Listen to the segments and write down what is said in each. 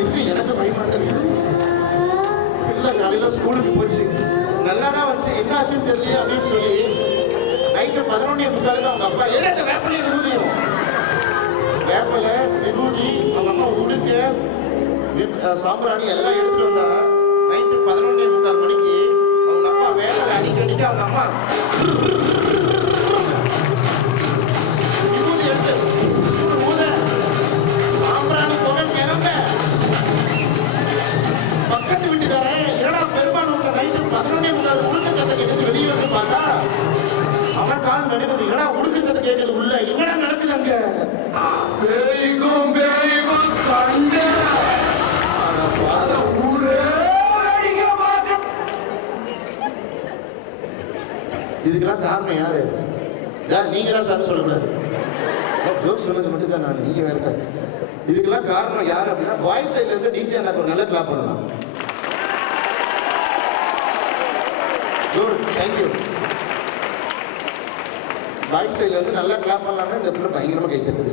எப்படி எனக்கு பயமா இருக்கு. பிள்ளை காலையில் ஸ்கூலுக்கு போச்சு, நல்லா தான் வச்சு என்ன ஆச்சுன்னு தெரியல அப்படின்னு சொல்லி நைட்டு 11:45 அவங்க அப்பா என்ன வேப்பலை விருதியும் வேப்பலை விருதி அவங்க அம்மா உடுக்க சாம்பிராணி எல்லாம் எடுத்துட்டு வந்தா நைட்டு 11:45 மணிக்கு அவங்க அப்பா வேப்பலை அடிக்க அவங்க அம்மா விருதி எடுத்து சாம்பிராணி தொகை கிளம்ப பக்கத்து வீட்டுக்காரன் ஏடா பெருமாள் உள்ள நைட்டு 11:45 உடுக்க சத்தம் எடுத்து வெளியே வந்து பார்த்தா அவன் கால் நடுக்குது. ஏன்னா உடுக்கு சத்தம் கேட்குது உள்ள. என்னடா நடக்குது அங்க? சண்டை இதுக்கெல்லாம் காரணம் யாரு? நீங்க தான் சார் சொல்லக்கூடாது. ஜோக் சொன்னது மட்டும் தான் நான், நீங்க வேற. இதுக்கெல்லாம் காரணம் யாரு அப்படின்னா பாய்ஸ் சைட்ல இருந்து டிஜே எனக்கு ஒரு நல்ல கிளாப் பண்ணலாம். தேங்க்யூ. பாய்ஸ் சைட்ல இருந்து நல்லா கிளாப் பண்ணலாம்னா இந்த பிள்ளை பயங்கரமா கை தட்டுது.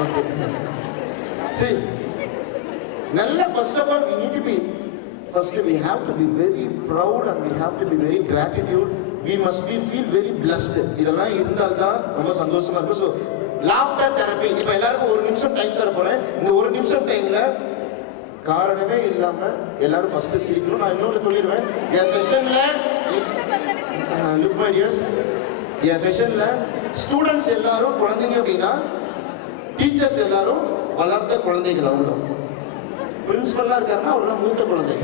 ஓகே சரி, நல்லா first of all we have to be very proud and we have to be very gratitude. We must feel very blessed. இதெல்லாம் இருந்தால் தான் ரொம்ப சந்தோஷமா இருக்கும். ஸோ லாஃப்டர் தெரப்பி இப்போ எல்லாருக்கும் ஒரு நிமிஷம் டைம் தர போறேன். இந்த ஒரு நிமிஷம் டைம்ல காரணமே இல்லாம எல்லாரும் ஃபர்ஸ்ட் சிரிக்கணும். நான் இன்னொன்று சொல்லிடுவேன். என் செஷன்ல லுக் மை டியர்ஸ், என் செஷன்ல ஸ்டூடெண்ட்ஸ் எல்லாரும் குழந்தைங்க அப்படின்னா டீச்சர்ஸ் எல்லாரும் வளர்ந்த குழந்தைகள். அவங்களும் பிரின்சிபல்லா இருக்காருன்னா அவரெல்லாம் மூத்த குழந்தை.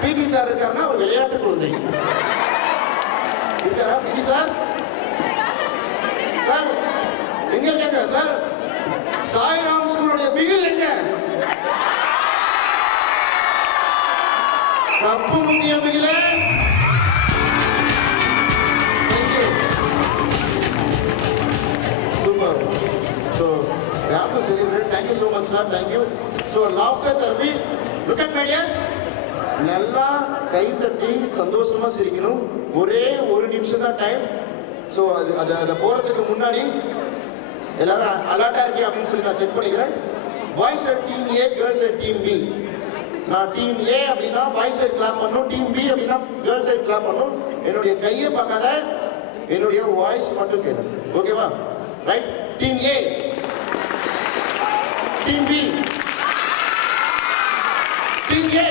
பிடி சார் இருக்காருன்னா அவர் விளையாட்டு குழந்தை. இருக்காரா பிடி சார்? சார் எங்க இருக்காங்க சார்? சாய்ராம் ஸ்கூலுடைய பிகில் எங்க? கப்பு முக்கிய பிகில. Super. So we have to celebrate. Thank you so much sir. Thank you. So laughter therapy. Look at my ears. நல்லா கை தட்டி சந்தோஷமா சிரிக்கணும். ஒரே ஒரு நிமிஷம் தான் டைம். ஸோ அதை போறதுக்கு முன்னாடி எல்லாரும் அலர்ட்டா இருக்கே அப்படின்னு சொல்லி நான் செக் பண்ணிக்கிறேன். Boys at team A, girls at team B. நான் டீம் ஏ அப்படின்னா பாய்ஸ் சைட் கிளாப் பண்ணும், டீம் பி அப்படின்னா கேர்ள்ஸ் சைட் கிளாப் பண்ணும். என்னுடைய கையை பார்க்காத, என்னுடைய வாய்ஸ் மட்டும் கேளு. ஓகேவா? Right. Team A, team B, team A,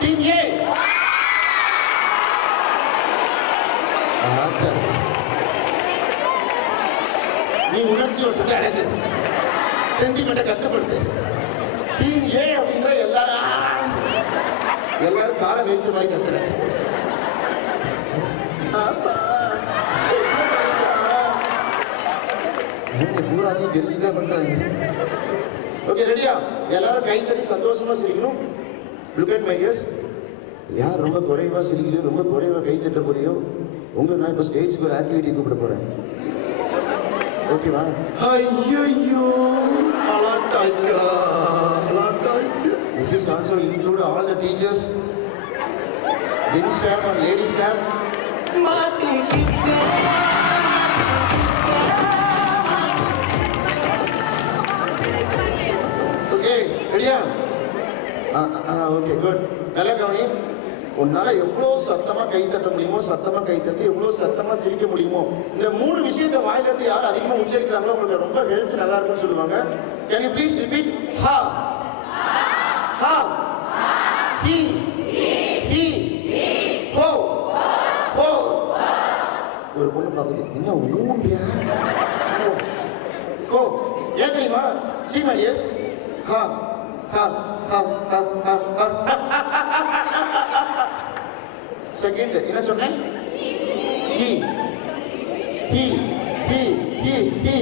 team A. நீ உணர்ச்சி வசதி அடைந்து சென்டிமெண்ட்டை கட்டுப்படுத்து. டீம் ஏ அப்படின்ற எல்லாரும் கால வேச்சு மாதிரி கத்துற. பூராத்தையும் தெரிஞ்சுதான் பண்றாங்க. ஓகே ரெடியா? எல்லாரும் கை தட்டி சந்தோஷமா சிரிக்கணும். Look at my years. யார் ரொம்ப குறைவா சிரிக்கிறீங்க, ரொம்ப குறைவா கை தட்ட போறியோ உங்க நான் இப்போ ஸ்டேஜ்க்கு ஒரு ஆக்டிவிட்டி கூப்பிட போறேன். ஓகேவா? ஐயோ அலாட்டாய்க்கா, அலாட்டாய்க்கு. This is also include all the teachers, gym staff and lady staff. Okay, ready? Okay, good. நல்லா கவனி. உன்னால எவ்வளோ சத்தமா கை தட்ட முடியுமோ சத்தமா கை தட்டி எவ்வளோ சத்தமா சிரிக்க முடியுமோ இந்த 3 விஷயத்தை வாயில இருந்து யார் அதிகமா உச்சரிக்கிறாங்களோ உங்களுக்கு ரொம்ப ஹெல்த் நல்லா இருக்கும்னு சொல்லுவாங்க. Can you please repeat? Ha, ha, he, he, ho, ho. ஒரு பொண்ணு பார்க்குது, என்ன ஊன்றியா? ஹோ. ஏன் தெரியுமா? See my ears. Ha, ha, ha, ha, ha, ha. Second என்ன சொன்னேன்? He, he, he, he, he.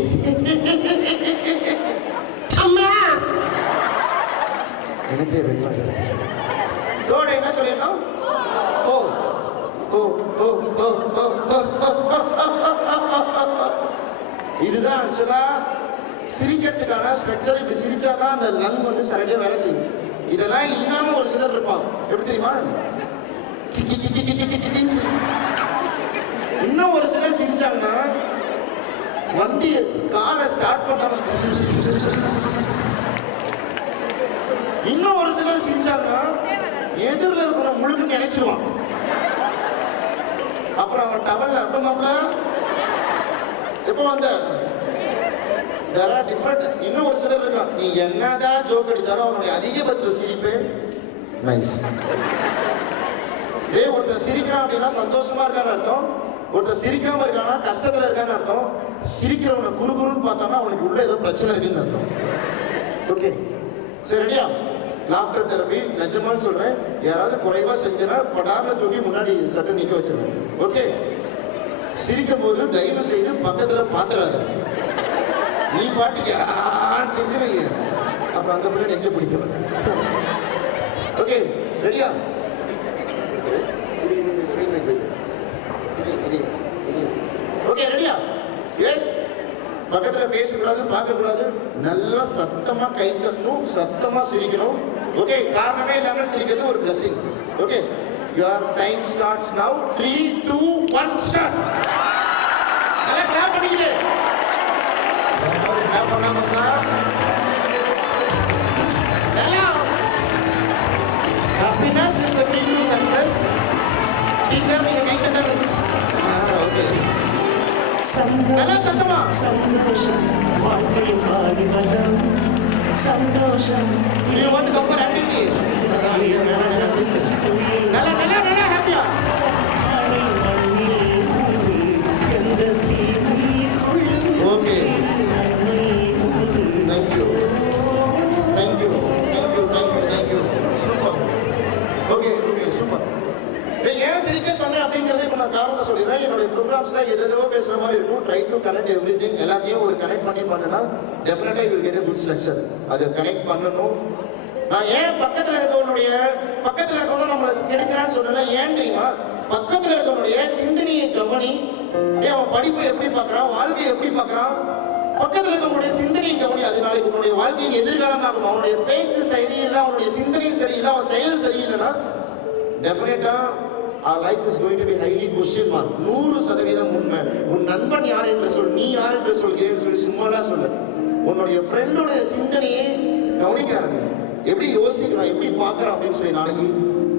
அம்மா எனக்கே பயமா இருக்கு. தோட என்ன சொல்லிடணும்? ஓ ஓ ஓ ஓ ஓ. இதுதான் ஆக்சுவலா சிரிக்கிறதுக்கான ஸ்ட்ரக்சர். இப்படி சிரிச்சாதான் அந்த லங் வந்து சரியா வேலை செய்யும். இதெல்லாம் இல்லாம ஒரு சிலர் இருப்பான். எப்படி தெரியுமா? இன்னும் ஒரு சிலர் சிரிச்சாங்கன்னா வண்டி காரை ஸ்டார்ட் பண்ணாம இன்னும் ஒரு சிலர் சிரிச்சாங்க எதிரில் இருக்கிற முழுக்க நினைச்சிருவான். அப்புறம் அவன் டவல்ல அப்பமாப்ல எப்போ வந்த there are different. இன்னும் ஒரு சிலர் இருக்கான், நீ என்னதான் ஜோக் அடிச்சாலும் அவனுடைய அதிகபட்ச சிரிப்பு நைஸ். டேய் ஒருத்தர் சிரிக்கிறான் அப்படின்னா சந்தோஷமா இருக்கான்னு அர்த்தம், ஒருத்தர் சிரிக்காம இருக்கானா கஷ்டத்துல இருக்கான்னு அர்த்தம், சிரிக்கிறவனை குறுகுறுன்னு பார்த்தானா அவனுக்கு உள்ள ஏதோ பிரச்சனை இருக்குன்னு அர்த்தம். ஓகே சரி ரெடியா? லாஃப்டர் தெரப்பி நிஜமான்னு சொல்றேன், யாராவது குறைவா செஞ்சனா படாம தூக்கி முன்னாடி சட்டை நிக்க வச்சிருவேன். ஓகே சிரிக்கும் போது தயவு செய்து பக்கத்துல பாத்துறாது, நீ பாட்டுக்கு செஞ்சுருவீங்க அப்புறம் அந்த பிள்ளை நெஞ்ச பிடிக்கிறது. ஓகே ரெடியா? ஓகே ரெடியா? எஸ். பக்கத்துல பேசக்கூடாது, பார்க்கக்கூடாது, நல்லா சத்தமா கை தட்டணும், சத்தமா சிரிக்கணும். ஓகே காரணமே இல்லாம சிரிக்கிறது ஒரு blessing. Okay your time starts now. 3 2 1 start. நல்லா கிளாப் பண்ணிக்கிட்டு கிளாப் பண்ணாம நல்லா. happiness is the key to success. Teacher நீங்க கை தட்டுங்க. ஓகே சந்தோஷம் சந்தோஷம் வாழ்க்கையின் ஆதிபதம் சந்தோஷம். you want to go for activity? நல்லா நல்லா நல்லா ஹாப்பியா. Okay thank you thank you thank you thank you thank you super. Okay okay super. ஏன் சிரிக்க சொன்னேன் அப்படிங்கறத இப்போ நான் காரணம் சொல்லிடுறேன். என்னுடைய ப்ரோக்ராம்ஸ்ல எதோ பேசுற மாதிரி இருக்கும். Try to connect everything. எல்லாத்தையும் ஒரு கனெக்ட் பண்ணா டெஃபினட்டா you will get a good selection. அது கனெக்ட் பண்ணணும். நான் ஏன் பக்கத்துல இருக்கவங்க நம்மளை கிடைக்கிறான்னு சொன்னா ஏன் தெரியுமா? பக்கத்துல இருக்கவனுடைய சிந்தனையை கவனி. அவன் படிப்பை எப்படி பார்க்கறான், வாழ்க்கையை எப்படி பார்க்கறான், பக்கத்துல இருக்கவனுடைய சிந்தனையை கவனி. அது நாளைக்கு உன்னுடைய வாழ்க்கையின் எதிர்காலமாகும். அவனுடைய பேச்சு சரியில்லை, அவனுடைய சிந்தனை சரியில்லை, அவன் செயல் சரியில்லைன்னா டெஃபினட்டா our life is going to be highly question mark. 100% உண்மை. உன் நண்பன் யார் என்று சொல், நீ யார் என்று சொல்கிறேன்னு சொல்லி சும்மாலாம் சொல்ல. உன்னுடைய ஃப்ரெண்டோட சிந்தனையை கவனிக்க ஆரம்பி. எப்படி யோசிக்கிறான், எப்படி பார்க்கறான் அப்படின்னு சொல்லி நாளைக்கு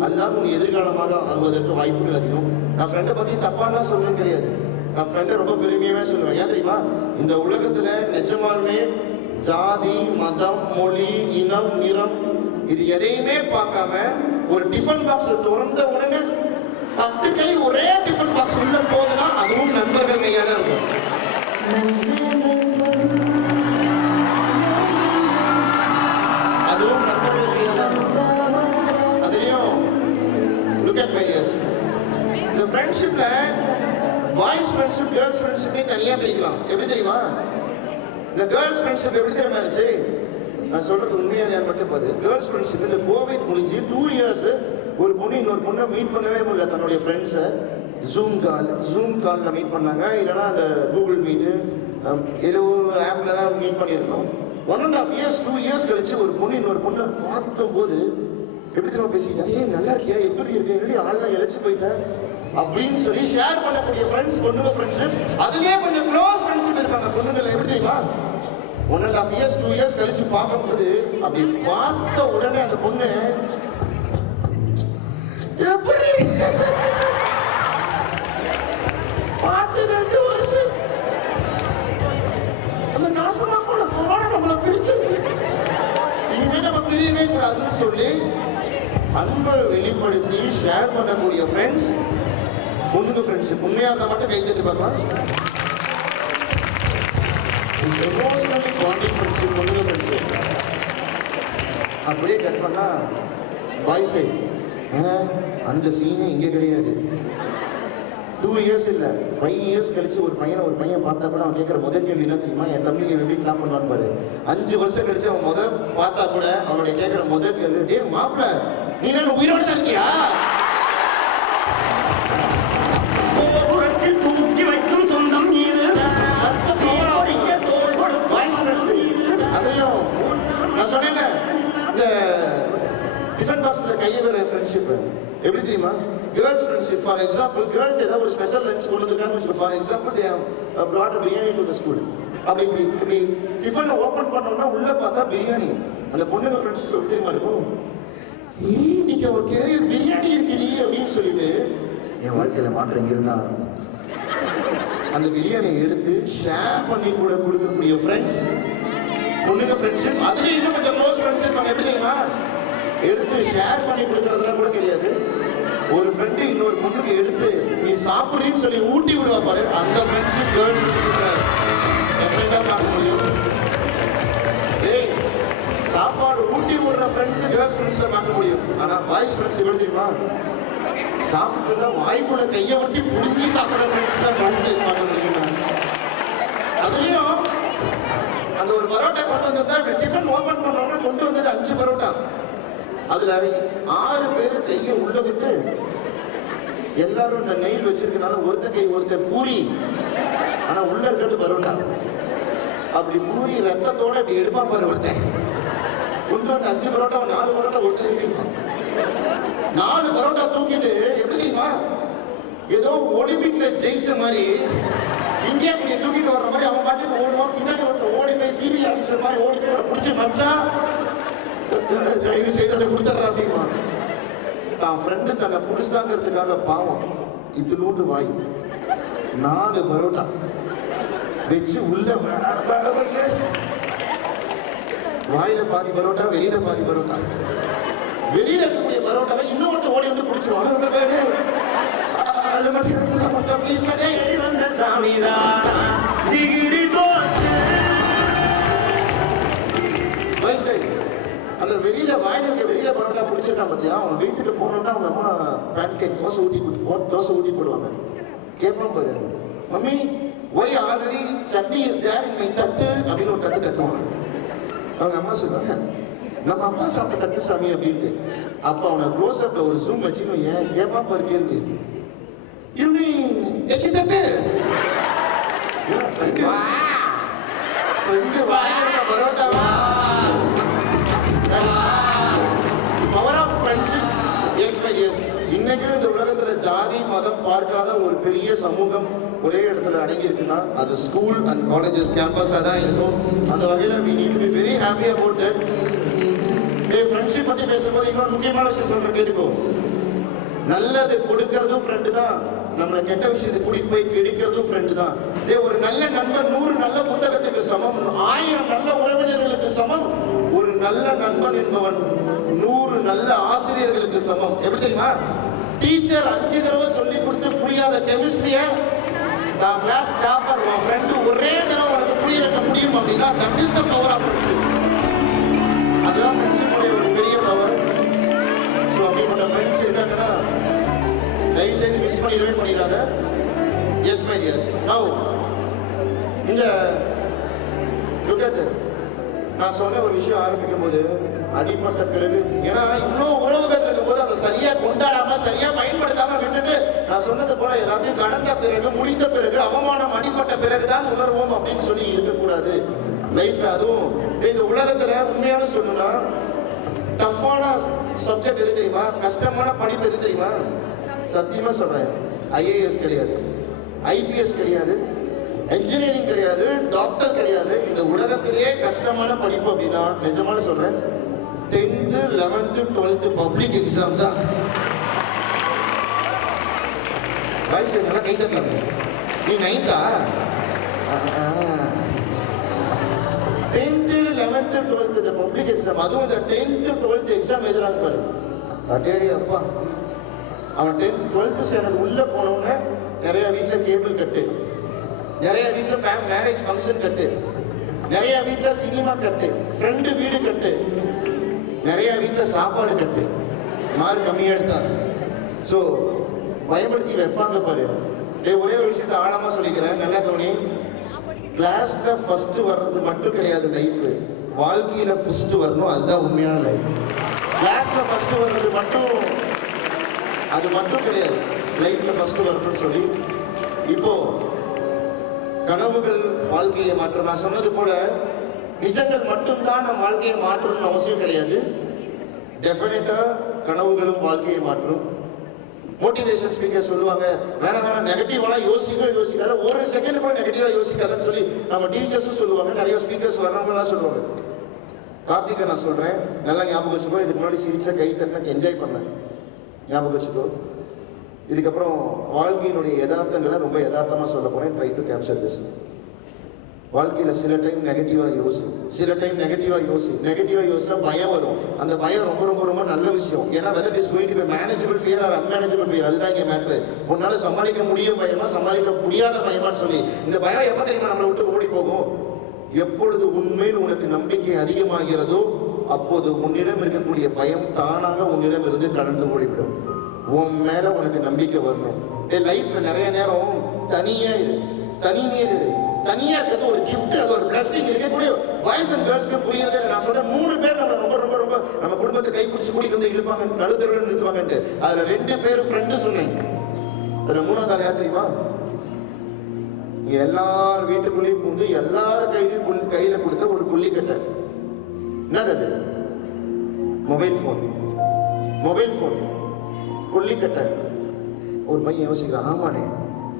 அதுதான் உன் எதிர்காலமாக ஆகுவதற்கு வாய்ப்புகள் அதிகம். நான் ஃப்ரெண்டை பத்தி தப்பாலாம் சொல்லணும் கிடையாது. நான் ஃப்ரெண்டை ரொம்ப பெருமையாவே சொல்லுவேன். ஏன் தெரியுமா? இந்த உலகத்துல நிஜமாலுமே ஜாதி மதம் மொழி இனம் நிறம் இது எதையுமே பார்க்காம ஒரு டிஃபன் பாக்ஸ் திறந்த உடனே 10 கை ஒரே டிஃபன் பாக்ஸ் உள்ள போகுதுன்னா அதுவும் நண்பர்கள் கையா தான் இருக்கும். அதுவும் நண்பர்கள் கையா தான் இருக்கும். அதுலயும் look at my years. இந்த ஃப்ரெண்ட்ஷிப்ல பாய்ஸ் ஃப்ரெண்ட்ஷிப் கேர்ள்ஸ் ஃப்ரெண்ட்ஷிப்னே தனியா பிரிக்கலாம். எப்படி தெரியுமா? இந்த கேர்ள்ஸ் ஃப்ரெண்ட்ஷிப் எப்படி தெரியுமா இருந்துச்சு? நான் சொல்றது உண்மையா மட்டும் பாரு. கேர்ள்ஸ் ஃப்ரெண்ட்ஷிப் இந்த கோவிட் முடிஞ்சு 2 இயர்ஸ் ஒரு பொண்ணு இன்னொரு பொண்ணை மீட் பண்ணவே முடியல. தன்னுடைய ஃப்ரெண்ட்ஸை ஜூம் காலில் மீட் பண்ணாங்க, இல்லைன்னா அந்த கூகுள் மீட்டு ஏதோ ஒரு ஆப்ல தான் மீட் பண்ணியிருக்கோம். 1.5 years 2 years கழிச்சு ஒரு பொண்ணு இன்னொரு பொண்ணை பார்க்கும் போது எப்படி தெரியுமா பேசிட்டா, நல்லா இருக்கியா, எப்படி இருக்கேன், எப்படி ஆள்லாம் இழைச்சு போயிட்டேன் அப்படின்னு சொல்லி ஷேர் பண்ணக்கூடிய ஃப்ரெண்ட்ஸ் பொண்ணுங்க ஃப்ரெண்ட்ஷிப். அதுலேயே கொஞ்சம் க்ளோஸ் ஃப்ரெண்ட்ஷிப் இருப்பாங்க பொண்ணுங்களை. எப்படி தெரியுமா? 1.5 years 2 years கழிச்சு பார்க்கும்போது அப்படி பார்த்த உடனே அந்த பொண்ணு எப்படி பார்த்து 2 வருஷம் அந்த நாசமா போன கொரோனா நம்மளை பிரிச்சிருச்சு, இனிமே நம்ம பிரியவே கூடாதுன்னு சொல்லி அன்பை வெளிப்படுத்தி ஷேர் பண்ணக்கூடிய ஃப்ரெண்ட்ஸ் பொண்ணுங்க ஃப்ரெண்ட்ஷிப். உண்மையா இருந்தா மட்டும் கை தட்டி பார்க்கலாம். எமோஷனலி பாண்டிங் ஃப்ரெண்ட்ஷிப் பொண்ணுங்க ஃப்ரெண்ட்ஷிப். அப்படியே கட் பண்ணா பாய் சைட் அந்த சீனே இங்கே கிடையாது. 2 years இல்லை 5 years கழிச்சு ஒரு பையன் பார்த்தா கூட அவன் கேட்குற முதல் கேள்வி என்ன தெரியுமா? என் தம்பிங்க எப்படி கிளாப் பண்ணுவான்னு பாரு. 5 வருஷம் கழிச்சு அவன் பார்த்தா கூட அவனுடைய கேட்குற முதல் கேள்வி, டே மாப்பிள்ள நீ என்ன உயிரோட தான் இருக்கியா? அதுலயும் நான் சொன்னேன் இந்த டிஃபன் பாக்ஸ்ல கையை வேற ஃப்ரெண்ட்ஷிப் எப்படி தெரியுமா? Girls friendship. For example girls ஏதாவது ஒரு ஸ்பெஷல் லஞ்ச் கொண்டு வந்துருக்காங்க. For example they have brought a biryani to the school. அப்படி இப்படி டிஃபன் ஓபன் பண்ணோம்னா உள்ள பார்த்தா பிரியாணி. அந்த பொண்ணுங்க ஃப்ரெண்ட்ஸ் சொல்லி தெரியுமா இருக்கும், இன்னைக்கு ஒரு கேரியர் பிரியாணி இருக்குடி அப்படின்னு சொல்லிட்டு என் வாழ்க்கையில மாற்றம் இங்க இருந்தா அந்த பிரியாணியை எடுத்து ஷேர் பண்ணி கூட கொடுக்கக்கூடிய ஃப்ரெண்ட்ஸ், பொண்ணுங்க ஃப்ரெண்ட்ஷிப். அதுலேயும் இன்னும் கொஞ்சம் க்ளோஸ் ஃப்ரெண்ட்ஷிப் நம்ம எப்படி தெரியுமா, எடுத்து ஷேர் பண்ணி கொடுக்கறதுலாம் கூட கிடையாது. ஒரு ஃப்ரெண்டு இன்னொரு பொண்ணுக்கு எடுத்து நீ சாப்பிட்றீன்னு சொல்லி ஊட்டி விடுவா பாரு, அந்த ஃப்ரெண்ட்ஷிப் கேர்ள்ஸ் ஃப்ரெண்ட்ஷிப் பார்க்க முடியும். ஏய், சாப்பாடு ஊட்டி விடுற ஃப்ரெண்ட்ஸ் கேர்ள்ஸ் ஃப்ரெண்ட்ஸ்ல பார்க்க முடியும். ஆனா பாய்ஸ் ஃப்ரெண்ட்ஸ் எப்படி தெரியுமா, சாப்பிட்டு வாய்க்குள்ள கையை ஒட்டி புடுங்கி சாப்பிட்ற ஃப்ரெண்ட்ஸ் தான் பாய்ஸ் பார்க்க முடியும். அதுலயும் அந்த ஒரு பரோட்டா கொண்டு வந்திருந்தா டிஃபன் ஓபன் பண்ணோம்னா கொண்டு வந்தது 5 பரோட்டா. அதுல 6 பேர் கையை உள்ள விட்டு எல்லாரும் இந்த நெயில் வச்சிருக்கனால ஒருத்த கை ஒருத்த பூரி, ஆனா உள்ள இருக்கிறது பரோட்டா. அப்படி பூரி ரத்தத்தோட இப்படி எடுப்பான் பாரு ஒருத்தன். கொண்டு வந்து 5 பரோட்டா 4 பரோட்டா ஒருத்தர் இருப்பான். 4 பரோட்டா தூக்கிட்டு எப்படி தெரியுமா, ஏதோ ஒலிம்பிக்ல ஜெயிச்ச மாதிரி இந்தியா புள்ளிய தூக்கிட்டு வர்ற மாதிரி அவன் பாட்டுக்கு ஓடுவான். பின்னாடி ஓடி போய் சிபி ஆஃபீஸர் மாதிரி ஓடி போய் பிடிச்சி மச்சா தயவு செய்து அதை கொடுத்துட்ற அப்படிமா. தான் ஃப்ரெண்டு தன்னை பிடிச்சாங்கிறதுக்காக பாவம் இத்திலூண்டு வாய் 4 பரோட்டா வச்சு உள்ள வாயில பாதி பரோட்டா, வெளியில பாதி பரோட்டா. வெளியில இருக்கக்கூடிய பரோட்டாவை இன்னொருத்த ஓடி வந்து பிடிச்சிருவாங்க. அந்த வெளியில வாயில இருக்க வெளியில பரோட்டா பிடிச்சிருக்கான் பார்த்தியா, அவன் வீட்டுக்கு போனோம்னா அவங்க அம்மா பேன் கேக் தோசை ஊற்றி போடுவாங்க. கேட்பான் பாரு, mummy why already chutney is there in my thattu அப்படின்னு ஒரு தட்டு கட்டுவாங்க. அவங்க அம்மா சொல்லுவாங்க, நம்ம அம்மா சாப்பிட்ட தட்டு சாமி அப்படின்ட்டு. அப்ப அவனை க்ளோஸ் அப்ல ஒரு ஜூம் வச்சுக்கணும். ஏன் கேட்பான் பாரு கேள்வி, பரோட்டாவா power of friendship. Yes my yes. இன்னைக்கும் இந்த உலகத்துல ஜாதி மதம் பார்க்காத ஒரு பெரிய சமூகம் ஒரே இடத்துல அடங்கி இருக்குன்னா அது ஸ்கூல் அண்ட் காலேஜஸ் கேம்பஸா தான் இருக்கும். அந்த வகையில we need to be very happy about it. Friendship பத்தி பேசும்போது இன்னொரு முக்கியமான விஷயம் சொல்றேன், கேட்டுக்கோ. நல்லது கொடுக்கறதும் ஃப்ரெண்டு தான், நம்மளை கெட்ட விஷயத்தை கூட்டிட்டு போய் கெடுக்கிறதும் ஃப்ரெண்டு தான். ஒரு நல்ல நண்பன் 100 நல்ல புத்தகத்துக்கு சமம், 1000 நல்ல உறவினர்களுக்கு சமம். ஒரு நல்ல நண்பன் என்பவன் 100 நல்ல ஆசிரியர்களுக்கு சமம். எப்படி தெரியுமா, டீச்சர் 5 தடவை சொல்லி கொடுத்து புரியாத கெமிஸ்ட்ரிய தான் கிளாஸ் டாப்பர் உன் ஃப்ரெண்டு ஒரே தடவை உனக்கு புரிய வைக்க முடியும் அப்படின்னா that is the power of friendship. அதுதான் ஃப்ரெண்ட்ஷிப்புடைய ஒரு பெரிய பவர். ஸோ அப்படிப்பட்ட ஃப்ரெண்ட்ஸ் இருக்காங்கன்னா தயவு செய்து மிஸ் பண்ணிடாத. S my tears. நவ் இந்த நான் சொன்ன ஒரு விஷயம் ஆரம்பிக்கும் போது அடிப்பட்ட பிறகு, ஏன்னா இவ்வளோ உறவுகள் இருக்கும்போது அதை சரியா கொண்டாடாம சரியா பயன்படுத்தாம விட்டுட்டு நான் சொன்னது போல எல்லாத்தையும் கடந்த பிறகு முடிந்த பிறகு அவமானம் அடிப்பட்ட பிறகுதான் உணர்வோம் அப்படின்னு சொல்லி இருக்கக்கூடாது லைஃப்ல. அதுவும் இந்த உலகத்துல உண்மையான சொல்லணும்னா டஃப்பான சப்ஜெக்ட் எது தெரியுமா, கஷ்டமான படிப்பு எது தெரியுமா, சத்தியமா சொல்றேன், ஐஏஎஸ் கிடையாது, ஐபிஎஸ் கிடையாது, என்ஜினியரிங் கிடையாது, டாக்டர் கிடையாது. இந்த உலகத்திலேயே கஷ்டமான படிப்பு அப்படின்னா நிஜமான சொல்றேன் 10th 11th 12th public exam தான். வயசு நல்லா கை தட்டலாம். நீ 9th 10th 11th 12th இந்த பப்ளிக் எக்ஸாம். அதுவும் இந்த 10th 12th எக்ஸாம் எழுதுறாங்க பாரு, அடேரி அப்பா. அவன் 10th 12th ஸ்டாண்டர்ட் உள்ள போனோடனே நிறைய வீட்டில் கேபிள் கட்டு, நிறைய வீட்டில் மேரேஜ் ஃபங்க்ஷன் கட்டு, நிறைய வீட்டில் சினிமா கட்டு, ஃப்ரெண்டு வீடு கட்டு, நிறைய வீட்டில் சாப்பாடு கட்டு, மார்க் கம்மியாக எடுத்தா. ஸோ பயன்படுத்தி வைப்பாங்க பாரு. ஒரே ஒரு விஷயத்த ஆழமாக சொல்லிக்கிறேன், நல்லா கவனி. கிளாஸ்ல ஃபர்ஸ்ட் வர்றது மட்டும் கிடையாது லைஃப், வாழ்க்கையில ஃபர்ஸ்ட் வரணும், அதுதான் உண்மையான லைஃப். கிளாஸ்ல ஃபர்ஸ்ட் வர்றது மட்டும் அது மட்டும் கிடையாது, லைஃப்ல ஃபர்ஸ்ட் வரணும்னு சொல்லி இப்போ கனவுகள் வாழ்க்கையை மாற்றும். நான் சொன்னது போல நிஜங்கள் மட்டும்தான் நம் வாழ்க்கையை மாற்றணும்னு அவசியம் கிடையாது. டெஃபினட்டா கனவுகளும் வாழ்க்கையை மாற்றும். மோட்டிவேஷன் ஸ்பீக்கர் சொல்லுவாங்க, வேற நெகட்டிவாலாம் யோசிக்காத, ஒரு செகண்ட் கூட நெகட்டிவா யோசிக்காதன்னு சொல்லி நம்ம டீச்சர்ஸும் சொல்லுவாங்க, நிறைய ஸ்பீக்கர்ஸ் வர்றவங்கலாம் சொல்லுவாங்க. கார்த்திகை நான் சொல்றேன், நல்லா ஞாபகம் வச்சுக்கோ. இதுக்கு முன்னாடி சிரிச்ச கை தட்டின என்ஜாய் பண்ணேன், ஞாபகம் வச்சுக்கோ. இதுக்கப்புறம் வாழ்க்கையினுடைய யதார்த்தங்களை ரொம்ப யதார்த்தமா சொல்ல போறேன். Try to capture this. வாழ்க்கையில சில டைம் நெகட்டிவா யோசிச்சா பயம் வரும். அந்த பயம் ரொம்ப ரொம்ப ரொம்ப நல்ல விஷயம். ஏன்னா whether it is going to be manageable fear or unmanageable fear, அதுதான் இங்க மேட்ரு. உன்னால சமாளிக்க முடியும் பயமா, சமாளிக்க முடியாத பயமான்னு சொல்லி இந்த பயம் எப்ப தெரியுமா நம்மளை விட்டு ஓடி போகும்? எப்பொழுது உண்மையில் உனக்கு நம்பிக்கை அதிகமாகிறதோ அப்போது உன்னிடம் இருக்கக்கூடிய பயம் தானாக உன்னிடம் இருந்து கலந்து ஓடிவிடும். உன் மேல உனக்கு நம்பிக்கை வரணும். லைஃப்ல நிறைய நேரம் தனியா இருக்கிறது ஒரு கிஃப்ட், அது ஒரு பிளஸிங். இருக்கக்கூடிய பாய்ஸ் அண்ட் கேர்ள்ஸ்க்கு புரியுறதே இல்லை. நான் சொல்றேன், 3 பேர் நம்ம ரொம்ப ரொம்ப ரொம்ப நம்ம குடும்பத்தை கைப்பிடிச்சு கூட்டிட்டு வந்து இழுப்பாங்க, நடுத்தருவில் நிறுத்துவாங்கன்ட்டு. அதுல 2 பேர் ஃப்ரெண்டு சொன்னேன். அதுல 3வது ஆள் யார் தெரியுமா? எல்லார் வீட்டுக்குள்ளேயும் பூந்து எல்லாரும் கையில கொடுத்த ஒரு கொல்லிக்கட்டை. என்னது அது? மொபைல் போன் கொல்லிக்கட்டை. ஒரு பையன் யோசிக்கிறான், ஆமாண்ணே,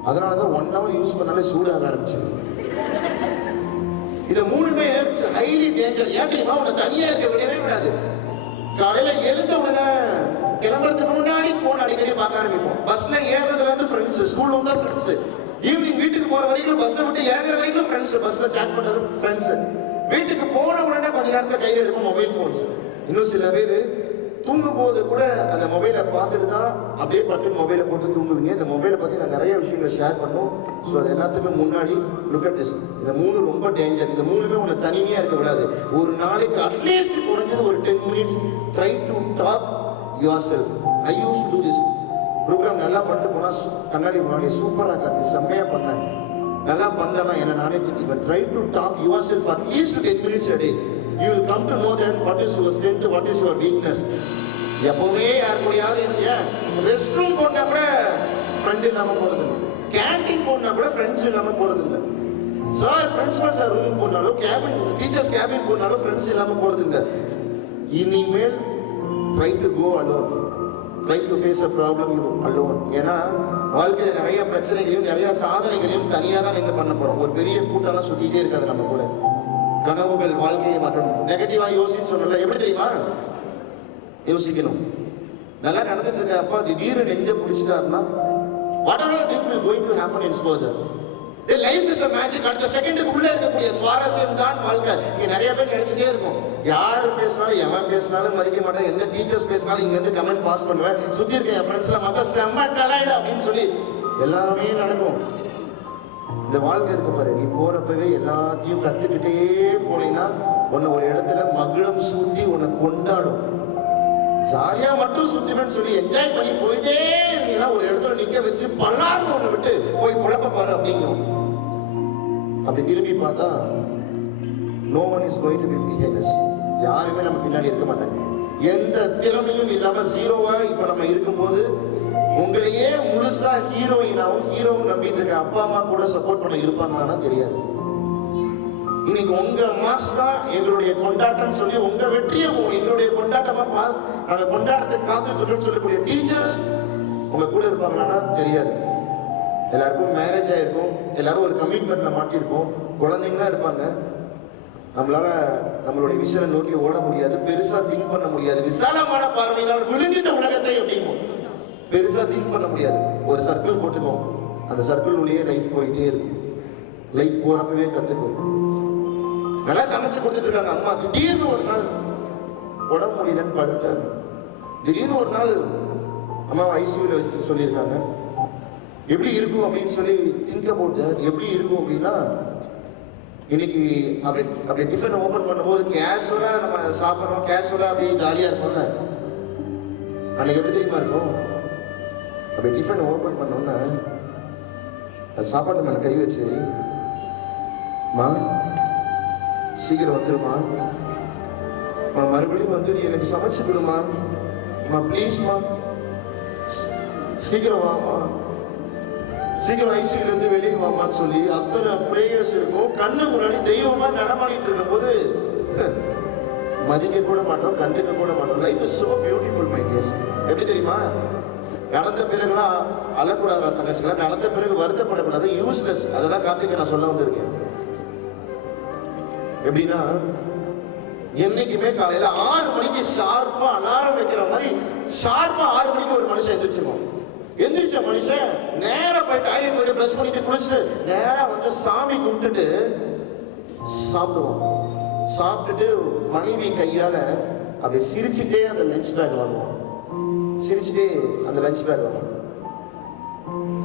அதனாலதான் 1 hour யூஸ் பண்ணாலே சூடாக ஆரம்பிச்சு. இத 3மே ஹைலி டேஞ்சர். ஏன் தெரியுமா? உன்னை தனியா இருக்க விடவே விடாது. காலையில எழுந்த உடனே கிளம்புறதுக்கு முன்னாடி போன் அடிக்கடி பார்க்க ஆரம்பிப்போம். பஸ்ல ஏறதுல இருந்து ஃப்ரெண்ட்ஸ், ஸ்கூல்ல வந்தா ஃப்ரெண்ட்ஸ், ஈவினிங் வீட்டுக்கு போற வரைக்கும், பஸ்ஸை விட்டு இறங்குற வரைக்கும் ஃப்ரெண்ட்ஸ், பஸ்ல சாட் பண்றது ஃப்ரெண்ட்ஸ். வீட்டுக்கு போன உடனே கொஞ்ச நேரத்துல கையில எடுக்கும் மொபைல் போன்ஸ். இன்னும் சில பேர் தூங்கும் போது கூட அந்த மொபைலை பார்த்துட்டு தான் அப்படியே பட்டு மொபைலை போட்டு தூங்குவீங்க. இந்த மொபைலை பத்தி நான் நிறைய விஷயங்கள் ஷேர் பண்ணும். ஸோ அது எல்லாத்துக்கும் முன்னாடி லுக் அட் திஸ். இந்த 3 ரொம்ப டேஞ்சர். இந்த 3மே உன்னை தனிமையா இருக்க கூடாது. ஒரு நாளைக்கு அட்லீஸ்ட் குறைஞ்சது ஒரு 10 minutes try to talk yourself. I use to this. Program நல்லா பண்ணிட்டு போனா கண்ணாடி முன்னாடி சூப்பரா காட்டி செம்மையா பண்ணேன், நல்லா பண்ணலாம் என்ன நானே திட்டிப்பேன். Try to talk yourself at least 10 minutes a day. You will come to know that what is your strength, what is your weakness. எப்பவுமே யார் கூடயாவது ரெஸ்ட் ரூம் போனா கூட ஃப்ரெண்ட் இல்லாம போறது இல்லை, கேண்டீன் போனா கூட ஃப்ரெண்ட்ஸ் இல்லாம போறது இல்லை, சார் பிரின்சிபல் சார் ரூம் போனாலும், டீச்சர்ஸ் கேபின் போனாலும் ஃப்ரெண்ட்ஸ் இல்லாம போறது இல்லை. இனிமேல் try to go alone, try to face a problem you alone. ஏன்னா வாழ்க்கையில நிறைய பிரச்சனைகளையும் நிறைய சாதனைகளையும் தனியா தான் நீங்க பண்ண போறோம். ஒரு பெரிய கூட்டம்லாம் சுத்திட்டே இருக்காது நம்ம கூட. கனவுகள் வாழ்க்கையை மாற்றணும். நெகட்டிவா யோசின்னு சொன்னல, எப்படி தெரியுமா யோசிக்கணும்? நல்லா நடந்துட்டு இருக்க அப்பா திடீர்னு நெஞ்ச பிடிச்சிட்டாருன்னா what are the things going to happen in further? Life is a magic. அடுத்த செகண்டுக்கு உள்ள இருக்கக்கூடிய சுவாரஸ்யம் தான் வாழ்க்கை. இங்க நிறைய பேர் நினைச்சிட்டே இருக்கும், யார் பேசினாலும் எவன் பேசினாலும் மதிக்க மாட்டேன், எந்த டீச்சர்ஸ் பேசினாலும் இங்க இருந்து கமெண்ட் பாஸ் பண்ணுவேன், சுத்தி இருக்க என் ஃப்ரெண்ட்ஸ் எல்லாம் மத்த செம்ம கலாயிட அப்படின்னு சொல்லி எல்லாமே நடக்கும். இந்த வாழ்க்கை இருக்கு பாரு, நீ போறப்பவே எல்லாத்தையும் கத்துக்கிட்டே போனீங்கன்னா உன்னை ஒரு இடத்துல மகுடம் சூட்டி உன்னை கொண்டாடும். ஜாலியா மட்டும் சுத்திவேன்னு சொல்லி என்ஜாய் பண்ணி போயிட்டே இருந்தீங்கன்னா ஒரு இடத்துல நிக்க வச்சு பல்லான்னு ஒண்ணு விட்டு போய் குழப்ப பாரு அப்படிங்கும். அப்படி திரும்பி பார்த்தா no one is going to be behind us. யாருமே நம்ம பின்னாடி இருக்க மாட்டாங்க. எந்த திறமையும் இல்லாம ஜீரோவா இப்ப நம்ம இருக்கும்போது உங்களையே முழுசா ஹீரோவும் நம்பிட்டு இருக்க அப்பா அம்மா கூட சப்போர்ட் பண்ண இருப்பாங்கன்னா தெரியாது. இன்னைக்கு உங்க மார்க்ஸ் தான் எங்களுடைய கொண்டாட்டம் சொல்லி உங்க வெற்றியை எங்களுடைய கொண்டாட்டமா நாங்க கொண்டாட்டத்தை காத்துட்டு சொல்லக்கூடிய டீச்சர்ஸ் உங்க கூட இருப்பாங்கன்னா தெரியாது. எல்லாருக்கும் மேரேஜ் ஆயிருக்கும், எல்லாரும் ஒரு கமிட்மெண்ட்ல மாட்டிருப்போம், குழந்தைங்களா இருப்பாங்க. நம்மளால நம்மளுடைய விஷயத்தை நோக்கி ஓட முடியாது, பெருசா திங்க் பண்ண முடியாது. விசாலமான பார்வையில் அவர் விழுங்கிட்ட உலகத்தை அப்படிங்கும், பெருசா திங்க் பண்ண முடியாது. ஒரு சர்க்கிள் போட்டுக்கோம், அந்த சர்க்கிள் உள்ளே லைஃப் போயிட்டே இருக்கும். லைஃப் போறப்பவே கத்துக்கும். நல்லா சமைச்சு கொடுத்துட்டு இருக்காங்க அம்மா, திடீர்னு ஒரு நாள் உடம்பு முடியலன்னு படுத்தாங்க. திடீர்னு ஒரு நாள் அம்மா ஐசியூல சொல்லியிருக்காங்க. எப்படி இருக்கும் அப்படின்னு சொல்லி திங்க் அபவுட் எப்படி இருக்கும் அப்படின்னா, இன்னைக்கு அப்படி டிஃபன் ஓபன் பண்ணும்போது கேஷுவலா நம்ம சாப்பிட்றோம், கேஷுவலா அப்படியே ஜாலியா இருக்கும்ல, அன்னைக்கு எப்படி தெரியுமா இருக்கும்? அப்படி டிஃபன் ஓபன் பண்ணோன்னா அது சாப்பாட்டு மேல கை வச்சு, மா சீக்கிரம் வந்துருமா, மறுபடியும் வந்து நீ எனக்கு சமைச்சு கொடுமா, ப்ளீஸ்மா சீக்கிரம் வாமா, சீக்கிரம் ஐசியூல இருந்து வெளியே வாமான்னு சொல்லி அத்தனை பிரேயர்ஸ் இருக்கும். கண்ணு முன்னாடி தெய்வமா நடமாடிட்டு இருக்கும் போது மதிக்க கூட மாட்டோம், கண்டுக்க கூட மாட்டோம். Life is so beautiful my tears. எப்படி தெரியுமா? நடந்த பிறகுலாம் அழக்கூடாது தங்கச்சிக்கலாம், நடந்த பிறகு வருத்தப்படக்கூடாது, யூஸ்லெஸ். அதெல்லாம் கார்த்திகை நான் சொல்ல வந்திருக்கேன். எப்படின்னா, என்னைக்குமே காலையில 6 மணிக்கு ஷார்ப்பா அலாரம் வைக்கிற மாதிரி ஷார்ப்பா 6 மணிக்கு ஒரு மனுஷன் எந்திரிச்சிருவோம். எந்திரிச்ச மனுஷன் நேரா போய் டாய்லெட் போயிட்டு ப்ரஷ் பண்ணிட்டு குளிச்சுட்டு நேரா வந்து சாமி கும்பிட்டுட்டு சாப்பிடுவோம். சாப்பிட்டுட்டு மனைவி கையால அப்படி சிரிச்சுட்டே அந்த லஞ்ச் பேக் வாங்குவோம். சிரிச்சுட்டே அந்த லஞ்ச் பேக் வாங்குவோம்.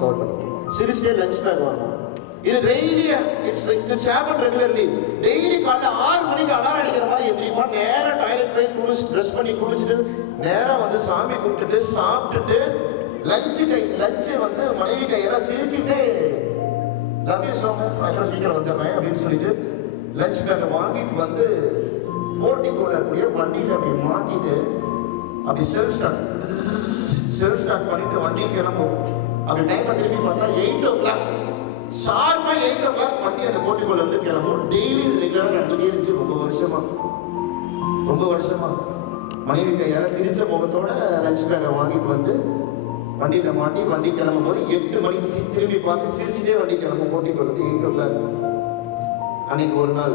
கவர் பண்ணி சிரிச்சுட்டே லஞ்ச் பேக் வாங்குவோம். இது daily it's happen regularly. Daily காலைல 6 மணிக்கு அலாரம் அடிக்கிற மாதிரி எந்திரிப்பா, நேரா டாய்லெட் போய் குளிச்சு ட்ரெஸ் பண்ணி குளிச்சுட்டு நேரா வந்து சாமி கும்பிட்டுட்டு சாப்பிட்டுட்டு லஞ்சு வந்து மனைவி கையால சிரிச்சுட்டு லவ் யூ சோ மச், சாயந்தரம் சீக்கிரம் வந்துடுறேன் அப்படின்னு சொல்லிட்டு லஞ்ச் பேக்கை வாங்கிட்டு வந்து போர்ட்டிகோல இருக்கக்கூடிய வண்டியில் அப்படி மாட்டிட்டு அப்படி செல்ஃப் ஸ்டார்ட் பண்ணிட்டு வண்டி கிளம்பும். அப்படி டைமை திரும்பி பார்த்தா 8 o'clock ஷார்ப்பா 8 o'clock வண்டி அந்த போர்ட்டிகோல இருந்து கிளம்பும். டெய்லி இது ரெகுலராக நடந்துட்டே இருந்துச்சு. ரொம்ப வருஷமா மனைவி கையால சிரிச்ச முகத்தோட லஞ்ச் பேக்கை வாங்கிட்டு வந்து வண்டியில மாட்டி வண்டி கிளம்பும் போது 8 மணிக்கு திரும்பி பார்த்து சிரிச்சுட்டே வண்டி கிளம்பும். போர்ட்டிகோல 8 o'clock. அன்னைக்கு ஒரு நாள்,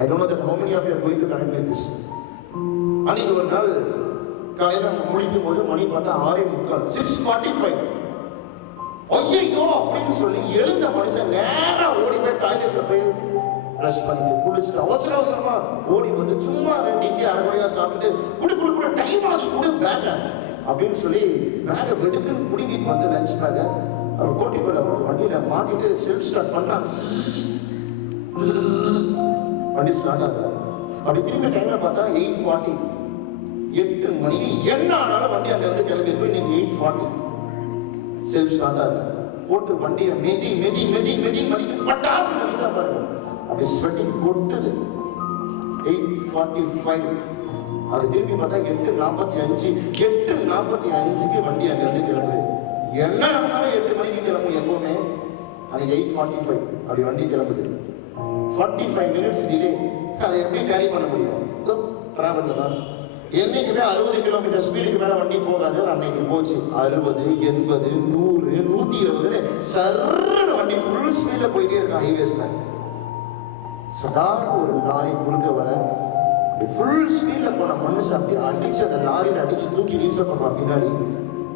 I don't know that how many of you are going to connect with this. அன்னைக்கு ஒரு நாள் காலையில முடிக்கும் போது மணி பார்த்தா 6:45, 6:45. ஐயோ அப்படின்னு சொல்லி எழுந்த மனுஷன் நேரா ஓடி போய் டாய்லெட்ல போய் ப்ரஷ் பண்ணிட்டு குளிச்சுட்டு அவசரமா ஓடி வந்து சும்மா 2 இட்லி அரை மணியா சாப்பிட்டு குடு டைம் ஆகி குடு பேக அப்படின்னு சொல்லி பேகை வெடுக்குன்னு குடிக்கிட்டு வந்து லஞ்ச் பேக அவர் போட்டிக்கோட வண்டியில மாட்டிட்டு செல்ஃப் ஸ்டார்ட் பண்றாங்க. வண்டி ஸ்டார்ட் ஆகுது. அப்படி திரும்பி டைம்ல பார்த்தா 8:40. 8 மணிக்கு என்ன ஆனாலும் வண்டி அங்க இருந்து கிளம்பி போய் இன்னைக்கு 8:40 செல்ஃப் ஸ்டார்ட் ஆகுது. போட்டு வண்டியை மிதி பட்டான்னு மதிச்சா பாருங்க, அப்படி ஸ்வெட்டிங் கொட்டுது. 8:45. அப்படி திரும்பி பார்த்தா 8:45 வண்டி அங்க இருந்து கிளம்புது. என்ன ஆனாலும் 8 மணிக்கு கிளம்பும் எப்பவுமே. அன்னைக்கு 8:45 அப்படி வண்டி கிளம்புது. 45 minutes டிலே. அதை எப்படி கேரி பண்ண முடியும்? டிராவல்ல தான். என்னைக்குமே 60 கிலோமீட்டர் ஸ்பீடுக்கு மேல வண்டி போகாது. அன்னைக்கு போச்சு 60, 80, 100, 120 சர்ன்னு வண்டி ஃபுல் ஸ்பீட்ல போயிட்டே இருக்கா ஹைவேஸ்ல. சடார்னு ஒரு லாரி குறுக்க வர, அப்படி ஃபுல் ஸ்பீட்ல போன மனுஷன் அப்படி அடிச்சு அந்த லாரியில அடிச்சு தூக்கி வீச பண்ணுவான் பின்னாடி.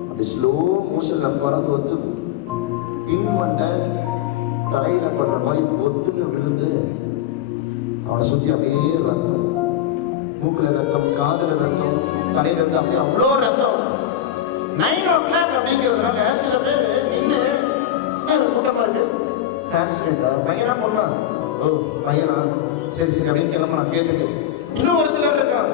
அப்படி ஸ்லோ மோஷன்ல பறந்து வந்து பின்மண்டை தரையில படுற மாதிரி ஒத்துன்னு விழுந்து அவனை சுத்தி அப்படியே ரத்தம், மூக்குல ரத்தம், காதுல ரத்தம், தலையில இருந்து அப்படியே அவ்வளோ ரத்தம். 9 o'clock அப்படிங்கிறதுனால சில பேர் நின்று கூட்டமா இருக்கு, ஆக்சிடென்டா பையனா பொண்ணா, ஓ பையனா, சரி அப்படின்னு கிளம்ப நான் கேட்டுட்டு. இன்னும் ஒரு சிலர் இருக்காங்க